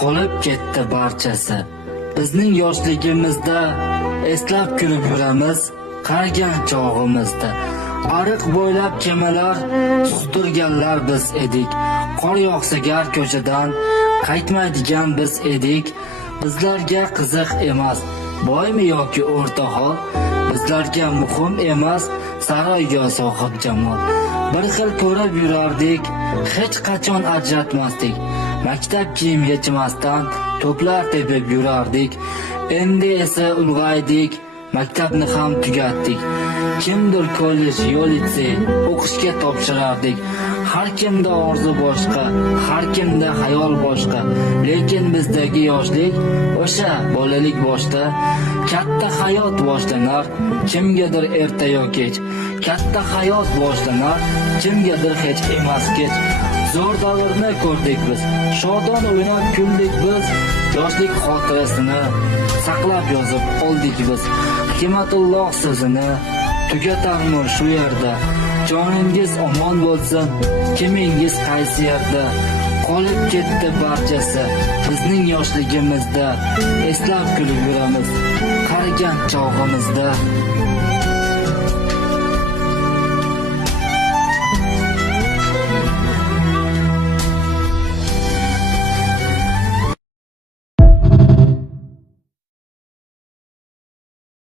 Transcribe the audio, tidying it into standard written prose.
qolib ketdi barchasi. Bizning yoshligimizda eslab kulib yuramiz, qarigan chog'imizda. Ariq bo'ylab kemalar suqtirganlar biz edik. Qor yog'sa gar ko'chadan qaytmaydigan biz edik. Bizlarga qiziq emas, boymi yoki o'rta hol. Bizlarga muhim emas, saroy yo sohib jamol. Bir xil ko'rib yurardik, hech qachon ajratmasdik. Maktab kiyim yechmasdan to'plar tepib yurardik. Endi esa ulg'aydik, maktabni ham tugatdik. Kimdir kollej yo litsey o'qishga topshirardik. Har kimda orzu boshqa, har kimda xayol boshqa. Lekin bizdagi yoshlik o'sha bolalik boshda. Katta hayot boshlanar, kimgadir erta yo kech. Katta hayot boshlanar, kimgadir hech emas kech. Zo'r davrni ko'rdik biz, shodon o'ynab kuldik biz. Yoshlik xotirasini saqlab yozib oldik biz. Hikmatulloh so'zini tugatarmi shu yerda. Joningiz omon bo'lsin, kimingiz qaysi yerda. Qolib ketdi barchasi bizning yoshligimizda. Eslab kulib yuramiz, qarigan chog'imizda.